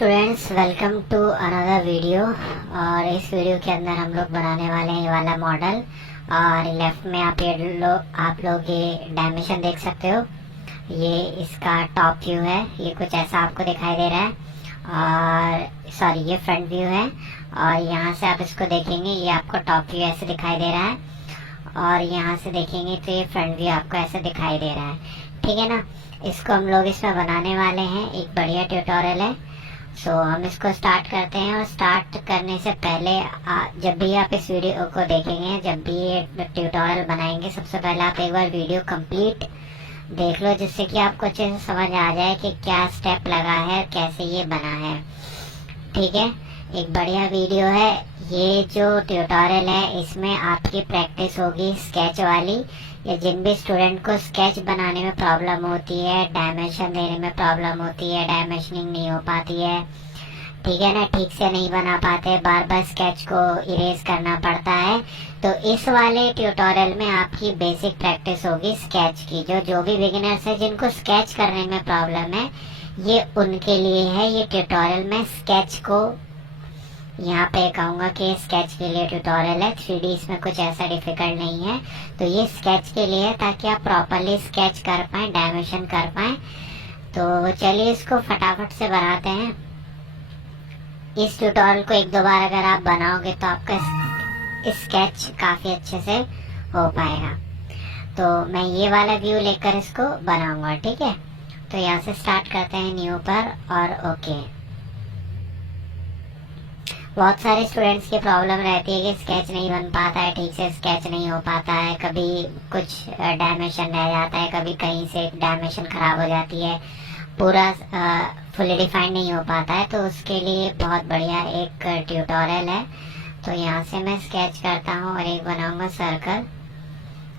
Students, welcome to another video. और इस video के अंदर हम लोग बनाने वाले हैं ये वाला मॉडल। और लेफ्ट में आप लोग ये डायमेंशन देख सकते हो। ये इसका टॉप व्यू है, ये कुछ ऐसा आपको दिखाई दे रहा है। और सॉरी, ये फ्रंट व्यू है। और यहाँ से आप इसको देखेंगे, ये आपको टॉप व्यू ऐसे दिखाई दे रहा है। और यहाँ से देखेंगे तो ये फ्रंट व्यू आपको ऐसे दिखाई दे रहा है। ठीक है ना। इसको हम लोग इसमें बनाने वाले हैं, एक बढ़िया ट्यूटोरियल है। हम इसको स्टार्ट करते हैं। और स्टार्ट करने से पहले जब भी आप इस वीडियो को देखेंगे, जब भी ये ट्यूटोरियल बनाएंगे, सबसे पहले आप एक बार वीडियो कंप्लीट देख लो, जिससे कि आपको अच्छे से समझ आ जाए कि क्या स्टेप लगा है, कैसे ये बना है। ठीक है, एक बढ़िया वीडियो है। ये जो ट्यूटोरियल है, इसमें आपकी प्रैक्टिस होगी स्केच वाली। या जिन भी स्टूडेंट को स्केच बनाने में प्रॉब्लम होती है, डायमेंशन देने में प्रॉब्लम होती है, डायमेंशनिंग नहीं हो पाती है, ठीक है ना, ठीक से नहीं बना पाते, बार बार स्केच को इरेज करना पड़ता है, तो इस वाले ट्यूटोरियल में आपकी बेसिक प्रैक्टिस होगी स्केच की। जो भी बिगिनर्स है, जिनको स्केच करने में प्रॉब्लम है, ये उनके लिए है ये ट्यूटोरियल। में स्केच को यहाँ पे कहूँगा कि स्केच के लिए ट्यूटोरियल है। 3D इसमें कुछ ऐसा डिफिकल्ट नहीं है, तो ये स्केच के लिए है, ताकि आप प्रॉपरली स्केच कर पाए, डायमेंशन कर पाए। तो चलिए इसको फटाफट से बनाते हैं। इस ट्यूटोरियल को एक दो बार अगर आप बनाओगे तो आपका स्केच काफ़ी अच्छे से हो पाएगा। तो मैं ये वाला व्यू लेकर इसको बनाऊंगा। ठीक है, तो यहाँ से स्टार्ट करते हैं न्यू पर और ओके। बहुत सारे स्टूडेंट्स की प्रॉब्लम रहती है कि स्केच नहीं बन पाता है, ठीक से स्केच नहीं हो पाता है, कभी कुछ डायमेंशन रह जाता है, कभी कहीं से डायमेंशन खराब हो जाती है, पूरा फुली डिफाइंड नहीं हो पाता है। तो उसके लिए बहुत बढ़िया एक ट्यूटोरियल है। तो यहाँ से मैं स्केच करता हूँ और एक बनाऊंगा सर्कल।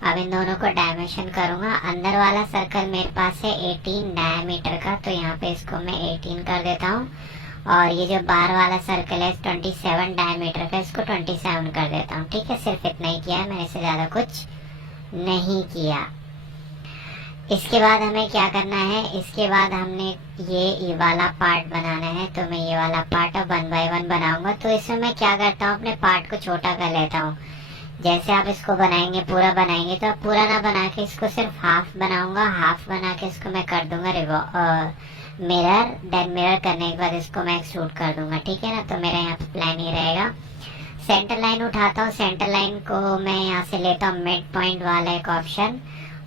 अब इन दोनों को डायमेंशन करूँगा। अंदर वाला सर्कल मेरे पास है 18 डायमीटर का, तो यहाँ पे इसको मैं 18 कर देता हूँ। और ये जो बाहर वाला सर्कल है 27 डायमीटर का, इसको 27 कर देता हूँ। ठीक है, सिर्फ इतना ही किया है मैंने, इससे ज़्यादा कुछ नहीं किया। इसके बाद हमें क्या करना है, इसके बाद हमने ये वाला पार्ट बनाना है। तो मैं ये वाला पार्ट अब 1 बाय 1 बनाऊंगा। तो इसमें मैं क्या करता हूँ, अपने पार्ट को छोटा कर लेता हूँ। जैसे आप इसको बनाएंगे, पूरा बनाएंगे, तो आप पूरा ना बना के इसको सिर्फ हाफ बनाऊंगा। हाफ बना के इसको मैं कर दूंगा मिरर। देन मिरर करने के बाद इसको मैं एक्सट्रूड कर दूंगा। ठीक है ना, तो मेरा यहाँ पे प्लान ही रहेगा। सेंटर लाइन उठाता हूँ, सेंटर लाइन को मैं यहाँ से लेता हूँ मिड पॉइंट वाला एक ऑप्शन,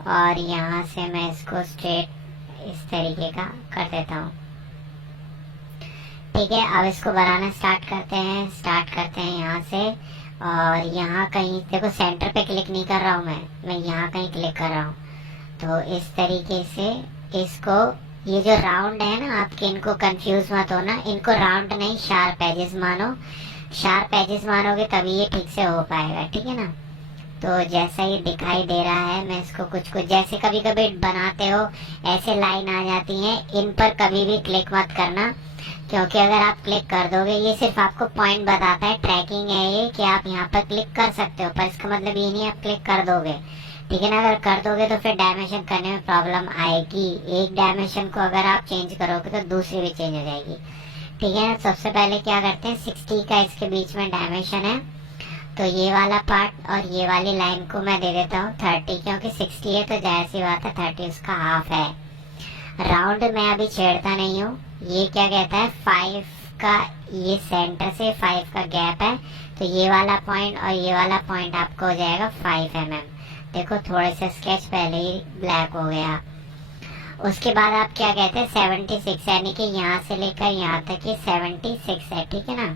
और यहाँ से मैं इसको स्ट्रेट इस तरीके का कर देता हूँ। ठीक है, अब इसको बनाना स्टार्ट करते हैं यहाँ से। और यहाँ कहीं देखो, सेंटर पे क्लिक नहीं कर रहा हूँ मैं यहाँ कहीं क्लिक कर रहा हूँ। तो इस तरीके से इसको, ये जो राउंड है ना आपके, इनको कंफ्यूज मत होना, इनको राउंड नहीं शार्प एजेस मानो। शार्प एजेस मानोगे तभी ये ठीक से हो पाएगा। ठीक है ना। तो जैसा ये दिखाई दे रहा है, मैं इसको कुछ जैसे कभी कभी बनाते हो ऐसे लाइन आ जाती हैं, इन पर कभी भी क्लिक मत करना, क्योंकि अगर आप क्लिक कर दोगे, ये सिर्फ आपको पॉइंट बताता है, ट्रैकिंग है ये, कि आप यहाँ पर क्लिक कर सकते हो, पर इसका मतलब ये नहीं आप क्लिक कर दोगे। ठीक है ना, अगर कर दोगे तो फिर डायमेंशन करने में प्रॉब्लम आएगी। एक डायमेंशन को अगर आप चेंज करोगे तो दूसरी भी चेंज हो जाएगी। ठीक है ना। सबसे पहले क्या करते हैं, 60 का इसके बीच में डायमेंशन है, तो ये वाला पार्ट और ये वाली लाइन को मैं दे देता हूँ 30, क्योंकि 60 है तो जाहिर सी बात है 30 उसका हाफ है। राउंड मैं अभी छेड़ता नहीं हूँ। ये क्या कहता है, 5 का, ये सेंटर से 5 का गैप है, तो ये वाला पॉइंट और ये वाला पॉइंट आपको हो जाएगा 5 mm। देखो, थोड़े से स्केच पहले ही ब्लैक हो गया। उसके बाद आप क्या कहते हैं, 76, यानी कि यहाँ से लेकर यहाँ तक ये 76 है। ठीक है ना,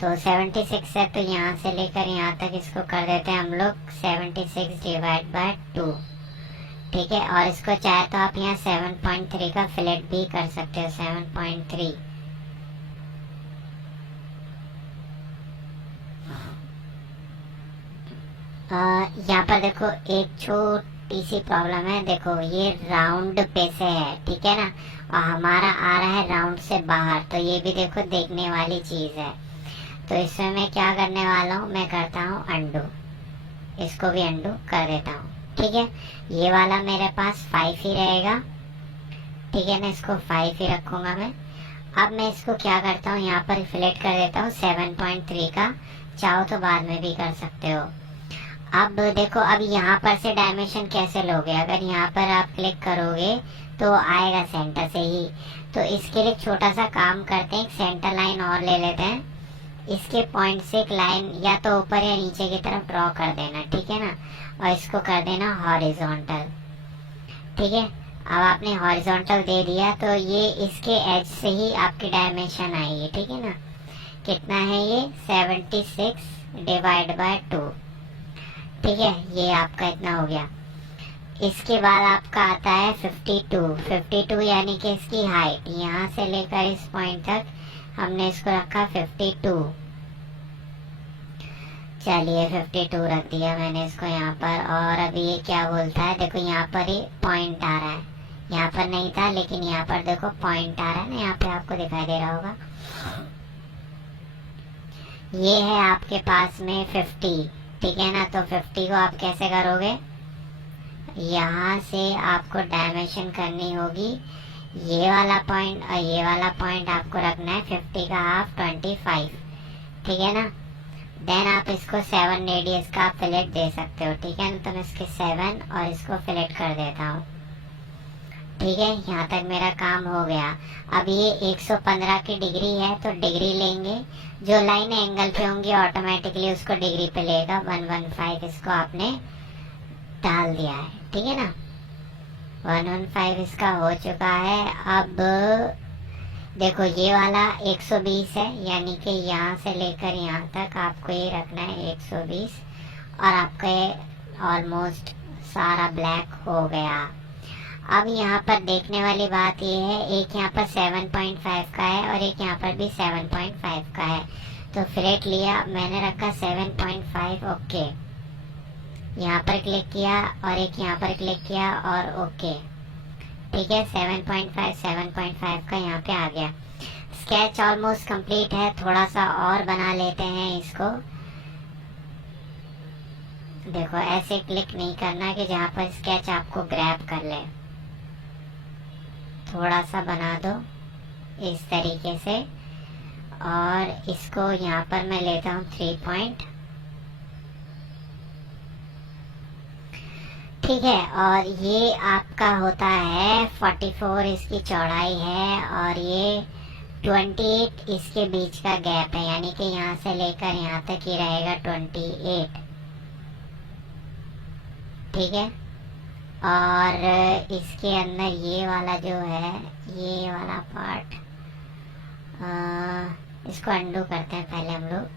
तो 76 है, तो यहाँ से लेकर यहाँ तक इसको कर देते हैं हम लोग 76 डिवाइड बाय 2। ठीक है, और इसको चाहे तो आप यहाँ 7.3 का फिलेट भी कर सकते हो, 7.3। यहाँ पर देखो एक छोटी सी प्रॉब्लम है। देखो, ये राउंड पे से है, ठीक है ना, और हमारा आ रहा है राउंड से बाहर, तो ये भी देखो देखने वाली चीज है। तो इसमें मैं क्या करने वाला हूँ, मैं करता हूँ अंडू, इसको भी अंडू कर देता हूँ। ठीक है, ये वाला मेरे पास 5 ही रहेगा। ठीक है ना, इसको 5 ही रखूंगा मैं। अब मैं इसको क्या करता हूँ, यहाँ पर फिलेट कर देता हूँ 7.3 का, चाहो तो बाद में भी कर सकते हो। अब देखो, अब यहाँ पर से डायमेंशन कैसे लोगे, अगर यहाँ पर आप क्लिक करोगे तो आएगा सेंटर से ही। तो इसके लिए छोटा सा काम करते हैं, एक सेंटर लाइन और ले लेते हैं, इसके पॉइंट से एक लाइन या तो ऊपर या नीचे की तरफ ड्रॉ कर देना, ठीक है ना, और इसको कर देना हॉरिजॉन्टल। ठीक है, अब आपने हॉरिजॉन्टल दे दिया तो ये इसके एज से ही आपकी डायमेंशन आएगी। ठीक है ना, कितना है ये 76 डिवाइड बाय 2। ठीक है, ये आपका इतना हो गया। इसके बाद आपका आता है 52 यानी कि इसकी हाइट यहाँ से लेकर इस पॉइंट तक हमने इसको रखा 52। चलिए 52 रख दिया मैंने इसको यहाँ पर। और अभी ये क्या बोलता है, देखो यहाँ पर ही पॉइंट आ रहा है, यहाँ पर नहीं था लेकिन यहाँ पर देखो पॉइंट आ रहा है ना, यहाँ पे आपको दिखाई दे रहा होगा। ये है आपके पास में 50। ठीक है ना, तो 50 को आप कैसे करोगे, यहाँ से आपको डायमेंशन करनी होगी, ये वाला पॉइंट और ये वाला पॉइंट आपको रखना है 50 का हाफ 25। ठीक है ना, देन आप इसको 7 रेडियस का फिलेट दे सकते हो। ठीक है ना, तो मैं इसके 7 और इसको फिलेट कर देता हूँ। ठीक है, यहाँ तक मेरा काम हो गया। अब ये 115 की डिग्री है तो डिग्री लेंगे, जो लाइन एंगल पे होंगी ऑटोमेटिकली उसको डिग्री पे लेगा। 115 इसको आपने डाल दिया है। ठीक है ना, 115 इसका हो चुका है। अब देखो ये वाला 120 है, यानी कि यहाँ से लेकर यहाँ तक आपको ये रखना है 120, और आपका ये ऑलमोस्ट सारा ब्लैक हो गया। अब यहाँ पर देखने वाली बात ये है, एक यहाँ पर 7.5 का है और एक यहाँ पर भी 7.5 का है। तो फिलेट लिया मैंने, रखा 7.5, ओके, यहाँ पर क्लिक किया और एक यहाँ पर क्लिक किया और ओके। ठीक है, 7.5 का यहाँ पे आ गया। स्केच ऑलमोस्ट कंप्लीट है, थोड़ा सा और बना लेते हैं इसको। देखो ऐसे क्लिक नहीं करना कि जहाँ पर स्केच आपको ग्रैब कर ले, थोड़ा सा बना दो इस तरीके से। और इसको यहाँ पर मैं लेता हूँ 3 पॉइंट। ठीक है, और ये आपका होता है 44 इसकी चौड़ाई है, और ये 28 इसके बीच का गैप है, यानी कि यहाँ से लेकर यहाँ तक ही रहेगा 28। ठीक है, और इसके अंदर ये वाला जो है, ये वाला पार्ट, इसको अंडू करते हैं पहले हम लोग।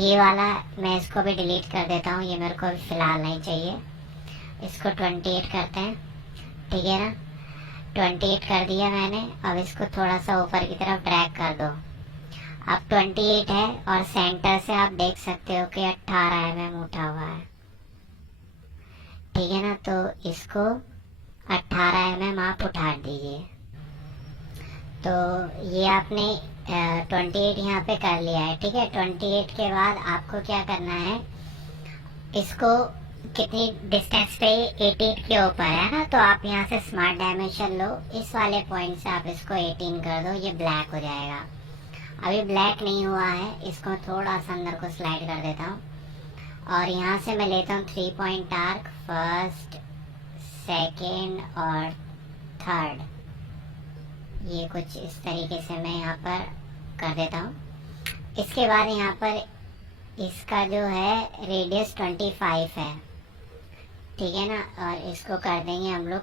ये वाला मैं इसको भी डिलीट कर देता हूँ, ये मेरे को फिलहाल नहीं चाहिए। इसको 28 करते हैं। ठीक है ना, 28 कर दिया मैंने। अब इसको थोड़ा सा ऊपर की तरफ ड्रैग कर दो। अब 28 है और सेंटर से आप देख सकते हो कि 18 mm उठा हुआ है। ठीक है ना, तो इसको 18 mm आप उठा दीजिए। तो ये आपने 28 यहाँ पे कर लिया है। ठीक है, 28 के बाद आपको क्या करना है, इसको कितनी डिस्टेंस पे, 88 के ऊपर है ना, तो आप यहाँ से स्मार्ट डायमेंशन लो, इस वाले पॉइंट से आप इसको 18 कर दो, ये ब्लैक हो जाएगा। अभी ब्लैक नहीं हुआ है, इसको थोड़ा सा अंदर को स्लाइड कर देता हूँ, और यहाँ से मैं लेता हूँ 3 पॉइंट आर्क, फर्स्ट, सेकेंड और थर्ड। ये कुछ इस तरीके से मैं यहाँ पर कर देता हूँ। इसके बाद यहाँ पर इसका जो है रेडियस 25 है। ठीक है ना, और इसको कर देंगे हम लोग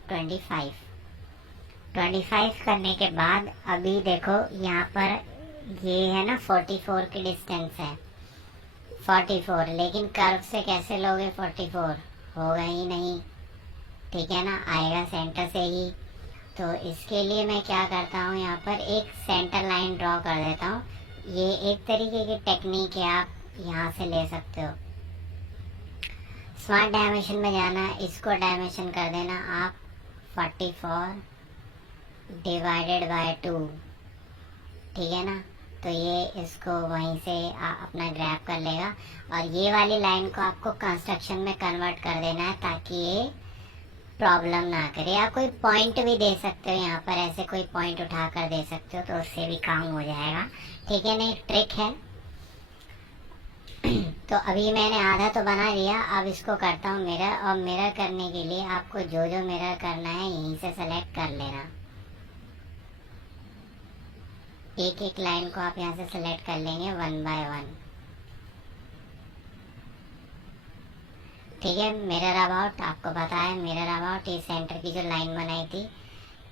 25 करने के बाद अभी देखो यहाँ पर ये है ना 44 की डिस्टेंस है, 44, लेकिन कर्व से कैसे लोगे 44, होगा ही नहीं। ठीक है ना, आएगा सेंटर से ही। तो इसके लिए मैं क्या करता हूँ, यहाँ पर एक सेंटर लाइन ड्रॉ कर देता हूँ। ये एक तरीके की टेक्निक है, आप यहाँ से ले सकते हो। स्मार्ट डायमेंशन में जाना, इसको डायमेंशन कर देना आप 44 डिवाइडेड बाय 2। ठीक है ना, तो ये इसको वहीं से अपना ग्रैब कर लेगा, और ये वाली लाइन को आपको कंस्ट्रक्शन में कन्वर्ट कर देना है ताकि ये प्रॉब्लम ना करे। आप कोई पॉइंट भी दे सकते हो, यहाँ पर ऐसे कोई पॉइंट उठा कर दे सकते हो, तो उससे भी काम हो जाएगा। ठीक है ना, एक ट्रिक है। तो अभी मैंने आधा तो बना लिया, अब इसको करता हूँ मिरर। और मिरर करने के लिए आपको जो जो मिरर करना है यहीं से सेलेक्ट कर लेना। एक एक लाइन को आप यहाँ से सेलेक्ट कर लेंगे 1 बाय 1। ठीक है, मिरर अबाउट आपको पता है, मिरर अबाउट ये सेंटर की जो लाइन बनाई थी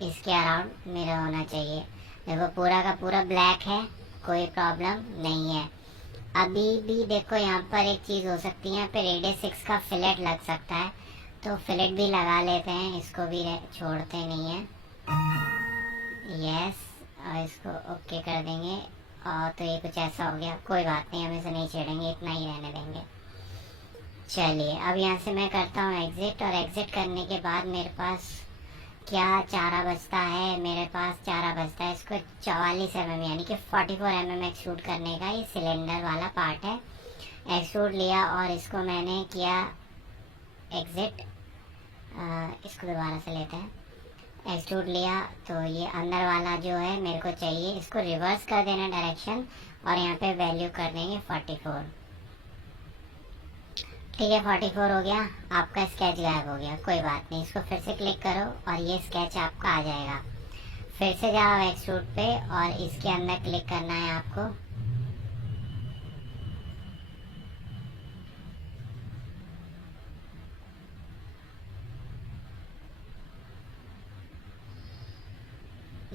इसके अराउंड मिरर होना चाहिए। देखो पूरा का पूरा ब्लैक है, कोई प्रॉब्लम नहीं है। अभी भी देखो यहाँ पर एक चीज़ हो सकती है, यहाँ पे रेडियस 6 का फिलेट लग सकता है, तो फिलेट भी लगा लेते हैं, इसको भी छोड़ते नहीं है। यस, और इसको ओके कर देंगे। और तो ये कुछ ऐसा हो गया, कोई बात नहीं, हम इसे नहीं छेड़ेंगे, इतना ही रहने देंगे। चलिए अब यहाँ से मैं करता हूँ एग्जिट, और एग्जिट करने के बाद मेरे पास क्या चारा बचता है, मेरे पास चारा बचता है इसको 44 mm यानी कि 44 mm एक्सट्रूड करने का। ये सिलेंडर वाला पार्ट है, एक्सट्रूड लिया और इसको मैंने किया एग्जिट। इसको दोबारा से लेते हैं, एक्सट्रूड लिया तो ये अंदर वाला जो है मेरे को चाहिए, इसको रिवर्स कर देना डायरेक्शन, और यहाँ पे वैल्यू कर देंगे 44। ठीक है, 44 हो गया, आपका स्केच गायब हो गया, कोई बात नहीं। इसको फिर से क्लिक करो और ये स्केच आपका आ जाएगा। फिर से जाओ एक्सट्रूड पे और इसके अंदर क्लिक करना है आपको।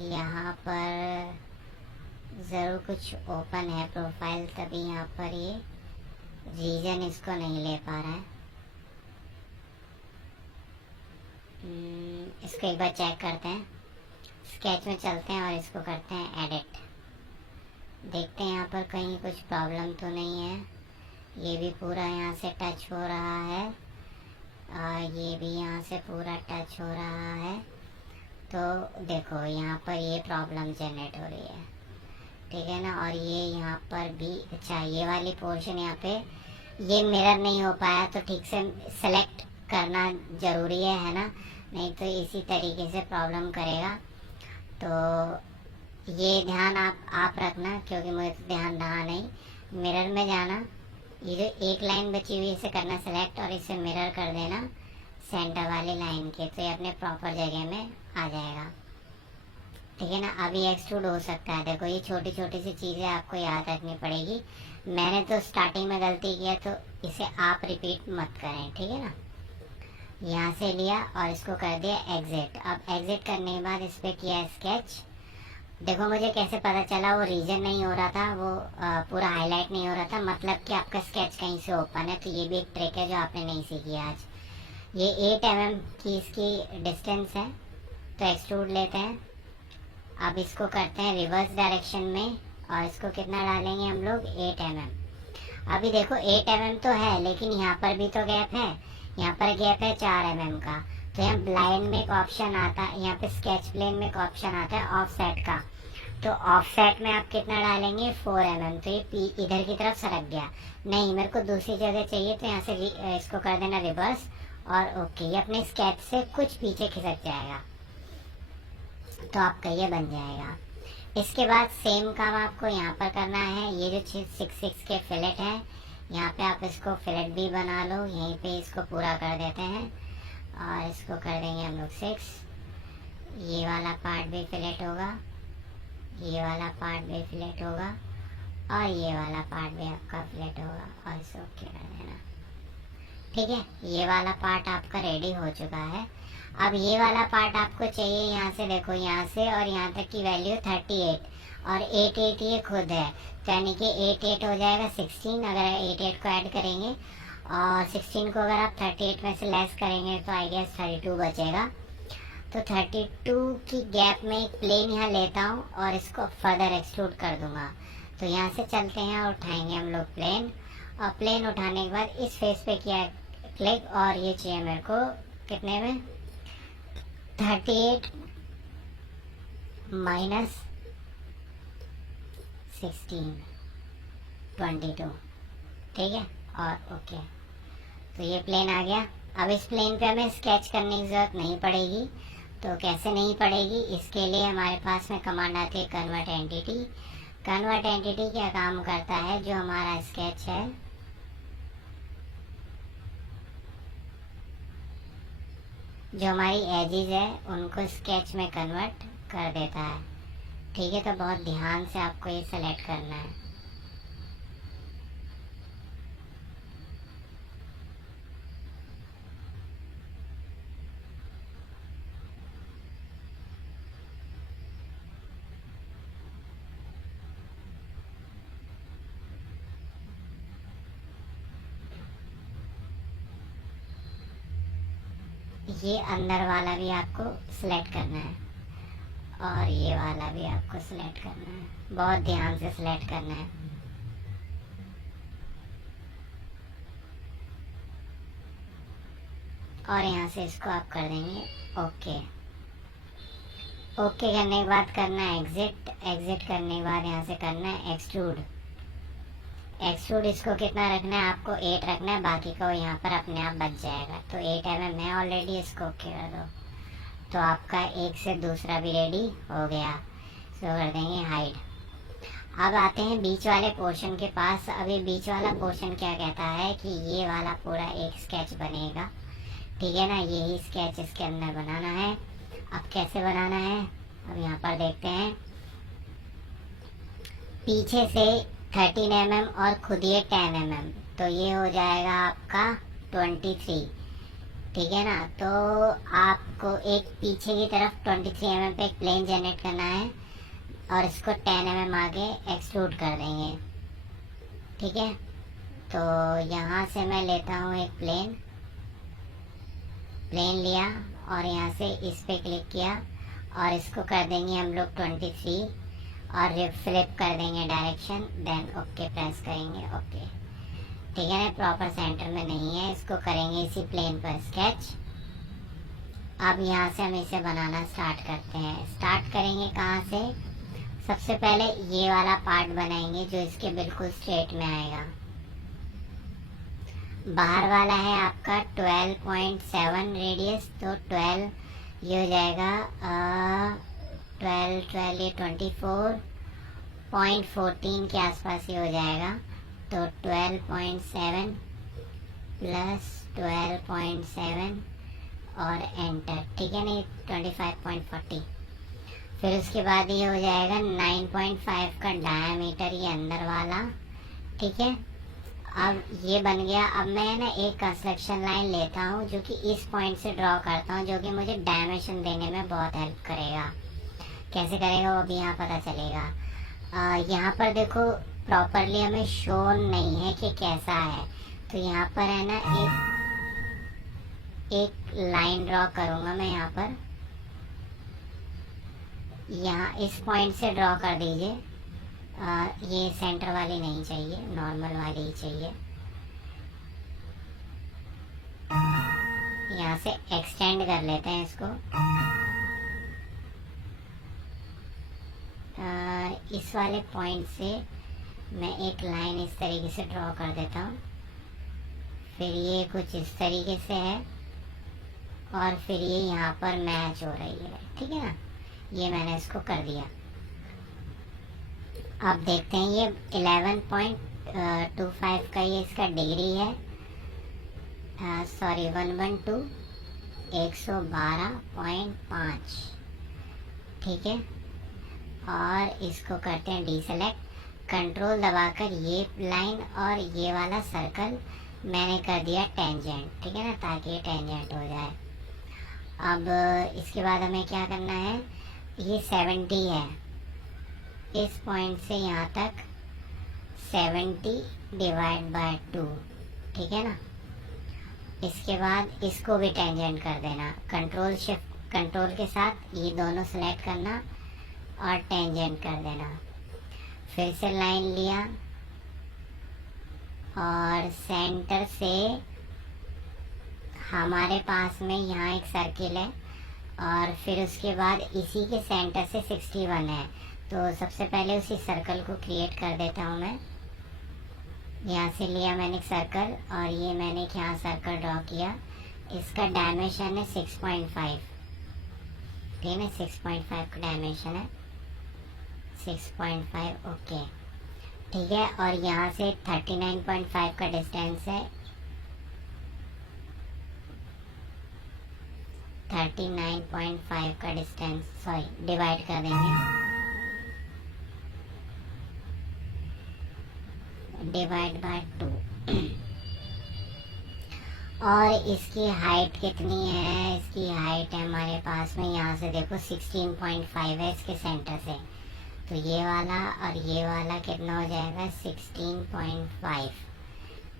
यहाँ पर ज़रूर कुछ ओपन है प्रोफाइल, तभी यहाँ पर ये रीजन इसको नहीं ले पा रहा है। इसको एक बार चेक करते हैं, स्केच में चलते हैं और इसको करते हैं एडिट। देखते हैं यहाँ पर कहीं कुछ प्रॉब्लम तो नहीं है। ये भी पूरा यहाँ से टच हो रहा है, और ये भी यहाँ से पूरा टच हो रहा है। तो देखो यहाँ पर ये प्रॉब्लम जनरेट हो रही है, ठीक है ना। और ये यहाँ पर भी, अच्छा ये वाली पोर्शन यहाँ पे ये मिरर नहीं हो पाया, तो ठीक से सेलेक्ट करना ज़रूरी है ना, नहीं तो इसी तरीके से प्रॉब्लम करेगा। तो ये ध्यान आप रखना, क्योंकि मुझे तो ध्यान रहा नहीं। मिरर में जाना, ये जो एक लाइन बची हुई इसे करना सेलेक्ट और इसे मिरर कर देना सेंटर वाली लाइन के, तो ये अपने प्रॉपर जगह में आ जाएगा। ठीक है ना, अभी एक्सट्रूड हो सकता है। देखो ये छोटी छोटी सी चीज़ें आपको याद रखनी पड़ेगी। मैंने तो स्टार्टिंग में गलती किया, तो इसे आप रिपीट मत करें, ठीक है ना। यहाँ से लिया और इसको कर दिया एग्जिट। अब एग्जिट करने के बाद इस पर किया स्केच। देखो मुझे कैसे पता चला, वो रीजन नहीं हो रहा था, वो पूरा हाईलाइट नहीं हो रहा था, मतलब कि आपका स्केच कहीं से ओपन है। तो ये भी एक ट्रिक है जो आपने नहीं सीखी आज। ये 8 mm की इसकी डिस्टेंस है, तो एक्सट्रूड लेते हैं। अब इसको करते हैं रिवर्स डायरेक्शन में, और इसको कितना डालेंगे हम लोग 8 mm। अभी देखो 8 mm तो है, लेकिन यहाँ पर भी तो गैप है, यहाँ पर गैप है 4 mm का। तो यहाँ ब्लाइंड में एक ऑप्शन आता है, यहाँ पे स्केच प्लेन में एक ऑप्शन आता है ऑफसेट का। तो ऑफसेट में आप कितना डालेंगे 4 mm। तो ये इधर की तरफ सरक गया, नहीं मेरे को दूसरी जगह चाहिए, तो यहाँ से इसको कर देना रिवर्स, और ओके ये अपने स्केच से कुछ पीछे खिसक जाएगा, तो आपका ये बन जाएगा। इसके बाद सेम काम आपको यहाँ पर करना है। ये जो 6 के फिलेट हैं, यहाँ पे आप इसको फिलेट भी बना लो, यहीं पे इसको पूरा कर देते हैं, और इसको कर देंगे हम लोग 6। ये वाला पार्ट भी फिलेट होगा, ये वाला पार्ट भी फिलेट होगा, और ये वाला पार्ट भी आपका फिलेट होगा, और इसे ओके कर देना। ठीक है, ये वाला पार्ट आपका रेडी हो चुका है। अब ये वाला पार्ट आपको चाहिए, यहाँ से देखो, यहाँ से और यहाँ तक की वैल्यू 38, और 88 ये खुद है, यानी कि 88 हो जाएगा 16। अगर 88 को ऐड करेंगे और 16 को अगर आप 38 में से लेस करेंगे, तो आई गेस 32 बचेगा। तो 32 की गैप में एक प्लेन यहाँ लेता हूँ और इसको फर्दर एक्सट्रूड कर दूंगा। तो यहाँ से चलते हैं और उठाएंगे हम लोग प्लेन, और प्लेन उठाने के बाद इस फेस पे किया क्लिक, और ये चाहिए मेरे को कितने में 38 माइनस 16 22, ठीक है, और ओके। तो ये प्लेन आ गया, अब इस प्लेन पे हमें स्केच करने की ज़रूरत नहीं पड़ेगी। तो कैसे नहीं पड़ेगी, इसके लिए हमारे पास में कमांड आती है कन्वर्ट एंटिटी। कन्वर्ट एंटिटी क्या काम करता है, जो हमारा स्केच है जो हमारी एजेस है उनको स्केच में कन्वर्ट कर देता है। ठीक है, तो बहुत ध्यान से आपको ये सेलेक्ट करना है। ये अंदर वाला भी आपको सिलेक्ट करना है और ये वाला भी आपको सिलेक्ट करना है, बहुत ध्यान से सिलेक्ट करना है। और यहाँ से इसको आप कर देंगे ओके। ओके करने के बाद करना है एग्जिट। एग्जिट करने के बाद यहाँ से करना है एक्सट्रूड। एक्सट्रूड इसको कितना रखना है, आपको 8 रखना है, बाकी का यहाँ पर अपने आप बच जाएगा। तो 8 mm है ऑलरेडी, इसको ओके कर दो। तो आपका एक से दूसरा भी रेडी हो गया। सो कर देंगे हाइड। अब आते हैं बीच वाले पोर्शन के पास। अभी बीच वाला पोर्शन क्या कहता है कि ये वाला पूरा एक स्केच बनेगा। ठीक है ना, यही स्केच इसके अंदर बनाना है। अब कैसे बनाना है, अब यहाँ पर देखते हैं। पीछे से 13 mm और खुद ये 10 mm, तो ये हो जाएगा आपका 23। ठीक है ना, तो आपको एक पीछे की तरफ 23 mm पे एक प्लेन जनरेट करना है और इसको 10 mm आगे एक्सट्रूड कर देंगे। ठीक है, तो यहाँ से मैं लेता हूँ एक प्लेन लिया और यहाँ से इस पे क्लिक किया और इसको कर देंगे हम लोग 23 और फ्लिप कर देंगे डायरेक्शन, देन ओके प्रेस करेंगे ओके। ठीक है ना, प्रॉपर सेंटर में नहीं है, इसको करेंगे इसी प्लेन पर स्केच। अब यहाँ से हम इसे बनाना स्टार्ट करते हैं। स्टार्ट करेंगे कहाँ से, सबसे पहले ये वाला पार्ट बनाएंगे जो इसके बिल्कुल स्ट्रेट में आएगा। बाहर वाला है आपका 12.7 रेडियस, तो 12 ये हो जाएगा 12 ये 24.14 के आसपास ही हो जाएगा। तो 12.7 प्लस 12.7 और एंटर। ठीक है ना, 25.40। फिर उसके बाद ये हो जाएगा 9.5 का डायमीटर ये अंदर वाला। ठीक है, अब ये बन गया। अब मैं ना एक कंस्ट्रक्शन लाइन लेता हूँ जो कि इस पॉइंट से ड्रॉ करता हूँ, जो कि मुझे डायमेंशन देने में बहुत हेल्प करेगा। कैसे करेगा वो भी यहाँ पता चलेगा। यहाँ पर देखो प्रॉपरली हमें शो नहीं है कि कैसा है, तो यहाँ पर है ना एक लाइन ड्रॉ करूँगा मैं यहाँ पर। यहाँ इस पॉइंट से ड्रॉ कर दीजिए। ये सेंटर वाली नहीं चाहिए, नॉर्मल वाली ही चाहिए। यहाँ से एक्सटेंड कर लेते हैं इसको। इस वाले पॉइंट से मैं एक लाइन इस तरीके से ड्रॉ कर देता हूँ। फिर ये कुछ इस तरीके से है और फिर ये यहाँ पर मैच हो रही है। ठीक है ना, ये मैंने इसको कर दिया। आप देखते हैं ये 11.25 का ये इसका डिग्री है, सॉरी 112 112.5। ठीक है, और इसको करते हैं डीसेलेक्ट। कंट्रोल दबाकर ये लाइन और ये वाला सर्कल मैंने कर दिया टेंजेंट। ठीक है ना, ताकि ये टेंजेंट हो जाए। अब इसके बाद हमें क्या करना है, ये 70 है, इस पॉइंट से यहाँ तक 70 डिवाइड बाय 2। ठीक है ना, इसके बाद इसको भी टेंजेंट कर देना। कंट्रोल के साथ ये दोनों सेलेक्ट करना और टेंजेंट कर देना। फिर से लाइन लिया और सेंटर से हमारे पास में यहाँ एक सर्किल है और फिर उसके बाद इसी के सेंटर से 61 है। तो सबसे पहले उसी सर्कल को क्रिएट कर देता हूँ मैं। यहाँ से लिया मैंने एक सर्कल और ये मैंने यहाँ सर्कल ड्रॉ किया। इसका डायमेंशन है 6.5, ठीक है, 6.5 का डायमेंशन है, 6.5, ओके, ठीक है। और यहाँ से 39.5 का डिस्टेंस है, 39.5 का डिस्टेंस, सॉरी डिवाइड कर देंगे, डिवाइड बाय 2। और इसकी हाइट कितनी है, इसकी हाइट है हमारे पास में, यहाँ से देखो 16.5 है इसके सेंटर से, तो ये वाला और ये वाला कितना हो जाएगा, 16.5,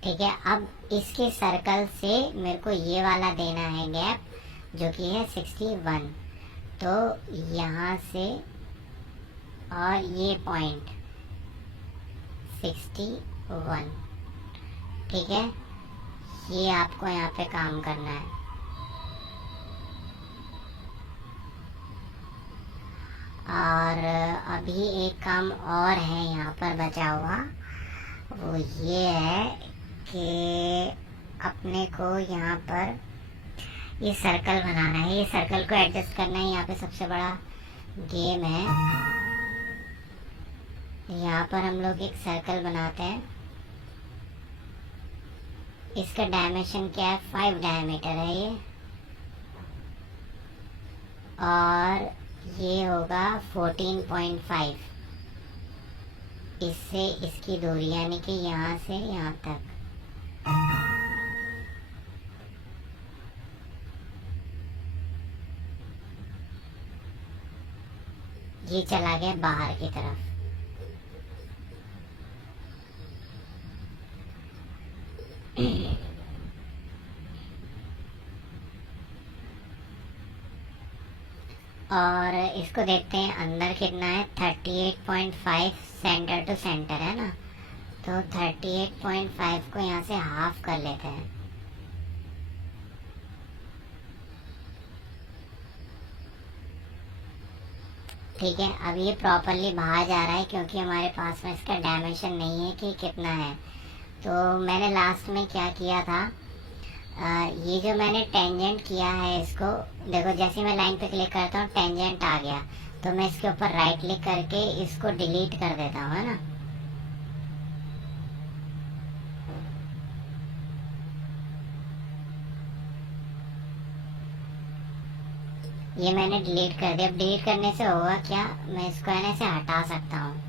ठीक है। अब इसके सर्कल से मेरे को ये वाला देना है गैप, जो कि है 61, तो यहाँ से और ये पॉइंट 61, ठीक है, ये आपको यहाँ पे काम करना है। और अभी एक काम और है यहाँ पर बचा हुआ, वो ये है कि अपने को यहाँ पर ये सर्कल बनाना है, ये सर्कल को एडजस्ट करना है। यहाँ पे सबसे बड़ा गेम है, यहाँ पर हम लोग एक सर्कल बनाते हैं, इसका डायमेंशन क्या है, 5 डायमीटर है ये, और ये होगा 14.5, इससे इसकी दूरी, यानी कि यहाँ से यहाँ तक, ये चला गया बाहर की तरफ। और इसको देखते हैं अंदर कितना है, 38.5 सेंटर टू सेंटर है ना, तो 38.5 को यहाँ से हाफ कर लेते हैं, ठीक है। अब ये प्रॉपरली बाहर जा रहा है क्योंकि हमारे पास में इसका डायमेंशन नहीं है कि कितना है। तो मैंने लास्ट में क्या किया था, ये जो मैंने टेंजेंट किया है इसको देखो, जैसे मैं लाइन पे क्लिक करता हूँ टेंजेंट आ गया, तो मैं इसके ऊपर राइट क्लिक करके इसको डिलीट कर देता हूँ, है ना। ये मैंने डिलीट कर दिया। अब डिलीट करने से होगा क्या, मैं इसको है ना से हटा सकता हूँ,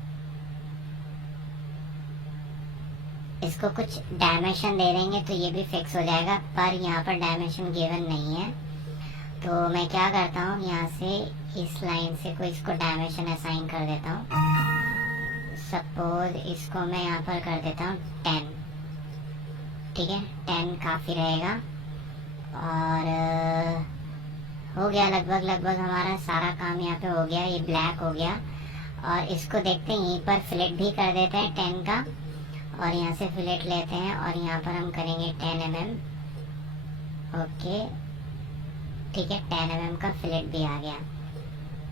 इसको कुछ डायमेंशन दे देंगे तो ये भी फिक्स हो जाएगा, पर यहाँ पर डायमेंशन गिवन नहीं है। तो मैं क्या करता हूँ, यहाँ से इस लाइन से कोई इसको डायमेंशन असाइन कर देता हूँ, सपोज इसको मैं यहाँ पर कर देता हूँ 10, ठीक है, 10 काफ़ी रहेगा। और हो गया लगभग हमारा सारा काम यहाँ पे हो गया, ये ब्लैक हो गया। और इसको देखते हैं, यहीं पर फिलेट भी कर देते हैं 10 का, और यहाँ से फिलेट लेते हैं और यहाँ पर हम करेंगे 10 mm, ओके, ठीक है, 10 mm का फिलेट भी आ गया।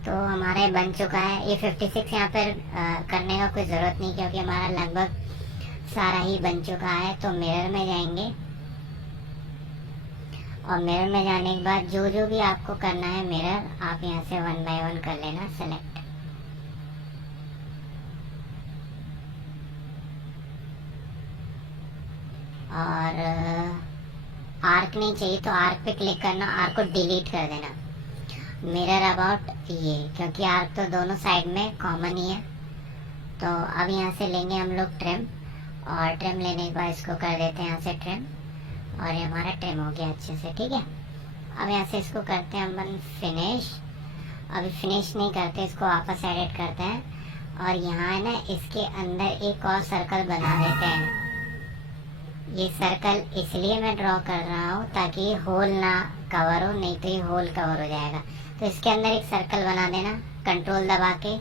तो हमारा ये बन चुका है। ये 56 यहाँ पर करने का कोई ज़रूरत नहीं क्योंकि हमारा लगभग सारा ही बन चुका है। तो मिरर में जाएंगे और मिरर में जाने के बाद जो जो भी आपको करना है मिरर, आप यहाँ से 1 by 1 कर लेना सेलेक्ट। और आर्क नहीं चाहिए तो आर्क पे क्लिक करना, आर्क को डिलीट कर देना। मिरर अबाउट ये, क्योंकि आर्क तो दोनों साइड में कॉमन ही है। तो अब यहाँ से लेंगे हम लोग ट्रिम, और ट्रिम लेने के बाद इसको कर देते हैं यहाँ से ट्रिम, और ये हमारा ट्रिम हो गया अच्छे से, ठीक है। अब यहाँ से इसको करते हैं हम फिनिश। अभी फिनिश नहीं करते, इसको वापस एडिट करते हैं और यहाँ है ना इसके अंदर एक और सर्कल बना देते हैं। ये सर्कल इसलिए मैं ड्रॉ कर रहा हूँ ताकि होल ना कवर हो, नहीं तो ये होल कवर हो जाएगा। तो इसके अंदर एक सर्कल बना देना, कंट्रोल दबा के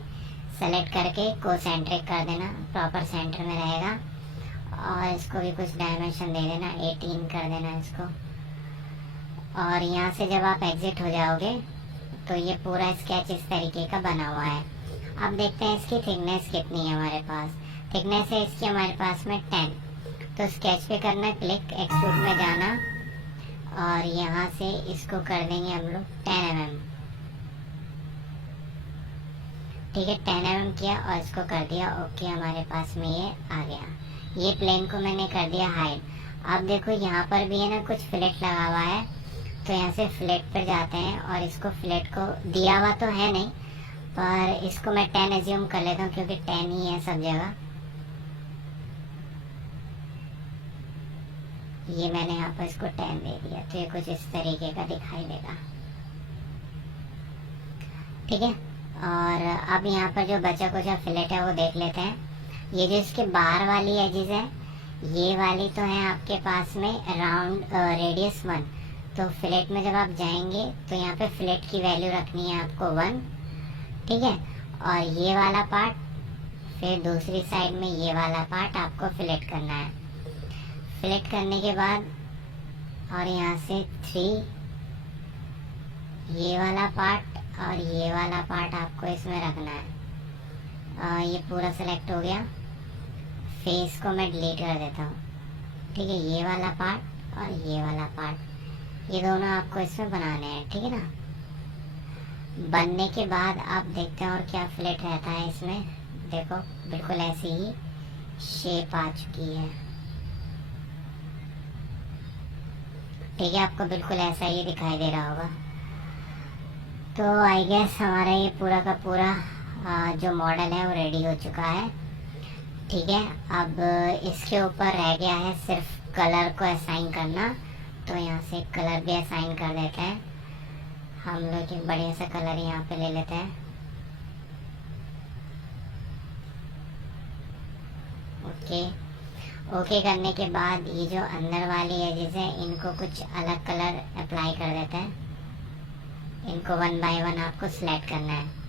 सेलेक्ट करके कोसेंट्रिक कर देना, प्रॉपर सेंटर में रहेगा। और इसको भी कुछ डायमेंशन दे देना, 18 कर देना इसको। और यहाँ से जब आप एग्जिट हो जाओगे तो ये पूरा स्केच इस तरीके का बना हुआ है। अब देखते हैं इसकी थिकनेस कितनी है हमारे पास। थिकनेस है इसकी हमारे पास में 10। तो स्केच पे करना क्लिक, एक्सट्रूड में जाना और यहाँ से इसको कर देंगे हम लोग 10 mm। ठीक है, 10 mm किया और इसको कर दिया ओके। हमारे पास में ये आ गया। ये प्लेन को मैंने कर दिया हाइड। अब देखो यहाँ पर भी है ना कुछ फ्लैट लगा हुआ है, तो यहाँ से फ्लैट पर जाते हैं और इसको फ्लैट को दिया हुआ तो है नहीं, पर इसको मैं 10 एज्यूम कर लेता हूँ क्योंकि 10 ही है सब जगह। ये मैंने यहाँ पर इसको 10 दे दिया, तो ये कुछ इस तरीके का दिखाई देगा। ठीक है, और अब यहाँ पर जो बचा कुछ फ्लैट है वो देख लेते हैं। ये जो इसके बाहर वाली एजेस है, ये वाली तो है आपके पास में राउंड रेडियस 1। तो फ्लैट में जब आप जाएंगे तो यहाँ पे फ्लैट की वैल्यू रखनी है आपको 1। ठीक है, और ये वाला पार्ट, फिर दूसरी साइड में ये वाला पार्ट आपको फ्लैट करना है। फ्लैट करने के बाद और यहाँ से 3, ये वाला पार्ट और ये वाला पार्ट आपको इसमें रखना है। ये पूरा सेलेक्ट हो गया। फेस को मैं डिलीट कर देता हूँ। ठीक है, ये वाला पार्ट और ये वाला पार्ट, ये दोनों आपको इसमें बनाने हैं। ठीक है ना, बनने के बाद आप देखते हैं और क्या फ्लैट रहता है इसमें। देखो बिल्कुल ऐसी ही शेप आ चुकी है। ठीक है, आपको बिल्कुल ऐसा ही दिखाई दे रहा होगा। तो आई गेस हमारा ये पूरा का पूरा जो मॉडल है वो रेडी हो चुका है। ठीक है, अब इसके ऊपर रह गया है सिर्फ कलर को असाइन करना। तो यहाँ से कलर भी असाइन कर देते हैं। हम लोग एक बढ़िया सा कलर यहाँ पे ले लेते हैं। ओके, ओके करने के बाद ये जो अंदर वाली एजेस है इनको कुछ अलग कलर अप्लाई कर देते हैं। इनको 1 बाय 1 आपको सिलेक्ट करना है।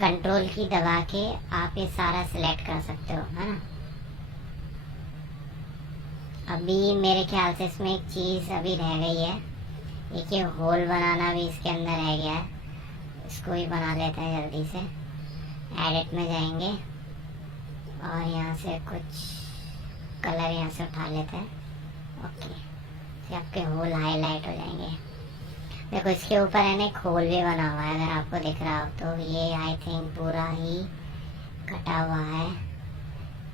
कंट्रोल की दबा के आप ये सारा सिलेक्ट कर सकते हो, है ना। अभी मेरे ख्याल से इसमें एक चीज़ अभी रह गई है, एक ये होल बनाना भी इसके अंदर रह गया है। इसको भी बना लेते हैं जल्दी से। एडिट में जाएंगे और यहाँ से कुछ कलर यहाँ से उठा लेते हैं। ओके, तो आपके होल हाईलाइट हो जाएंगे। देखो इसके ऊपर है ना एक होल भी बना हुआ है, अगर आपको दिख रहा हो तो। ये आई थिंक पूरा ही कटा हुआ है।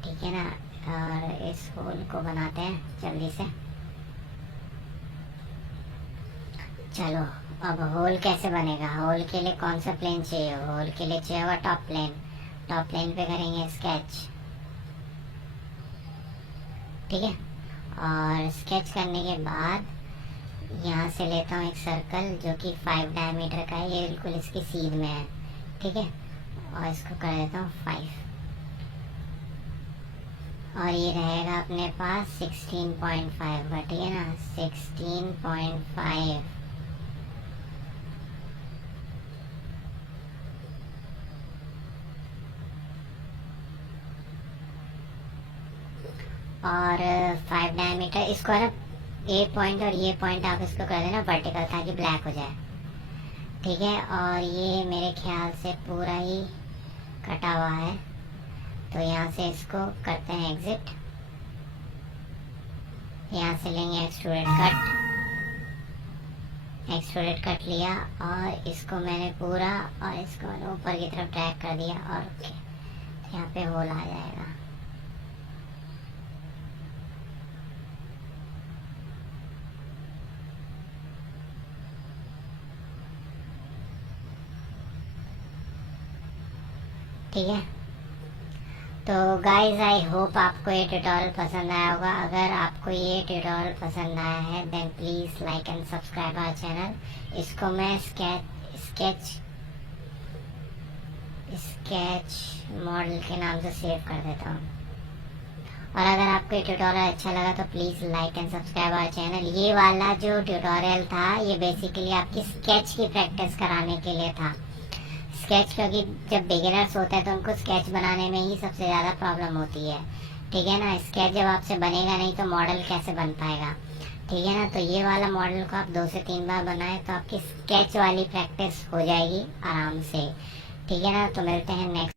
ठीक है ना, और इस होल को बनाते हैं जल्दी से। चलो, अब होल कैसे बनेगा। होल के लिए कौन सा प्लेन चाहिए। होल के लिए चाहिए होगा टॉप प्लेन। टॉप प्लेन पे करेंगे स्केच। ठीक है, और स्केच करने के बाद यहाँ से लेता हूँ एक सर्कल जो कि 5 डायमीटर का है। ये बिल्कुल इसकी सीध में है। ठीक है, और इसको कर देता हूँ 5, और ये रहेगा अपने पास 16.5 का। ठीक है ना, 16.5। और 5 डायमीटर इसको है ना, ये पॉइंट और ये पॉइंट आप इसको कर देना वर्टिकल ताकि ब्लैक हो जाए। ठीक है, और ये मेरे ख्याल से पूरा ही कटा हुआ है, तो यहाँ से इसको करते हैं एग्जिट। यहाँ से लेंगे एक्सट्रूडेड कट। एक्सट्रूडेड कट लिया और इसको मैंने पूरा, और इसको मैंने ऊपर की तरफ ड्रैग कर दिया और ओके, यहाँ पे होल आ जाएगा। ठीक है, तो गाइज आई होप आपको ये ट्यूटोरियल पसंद आया होगा। अगर आपको ये ट्यूटोरियल पसंद आया है then please like and subscribe our channel. इसको मैं स्केच मॉडल के नाम से सेव कर देता हूँ। और अगर आपको ये ट्यूटोरियल अच्छा लगा तो please like and subscribe our channel. ये वाला जो ट्यूटोरियल था ये बेसिकली आपकी स्केच की प्रैक्टिस कराने के लिए था। स्केच, क्योंकि जब बिगिनर्स होते हैं तो उनको स्केच बनाने में ही सबसे ज़्यादा प्रॉब्लम होती है, ठीक है ना। स्केच जब आपसे बनेगा नहीं तो मॉडल कैसे बन पाएगा, ठीक है ना। तो ये वाला मॉडल को आप 2 से 3 बार बनाए तो आपकी स्केच वाली प्रैक्टिस हो जाएगी आराम से, ठीक है ना। तो मिलते हैं नेक्स्ट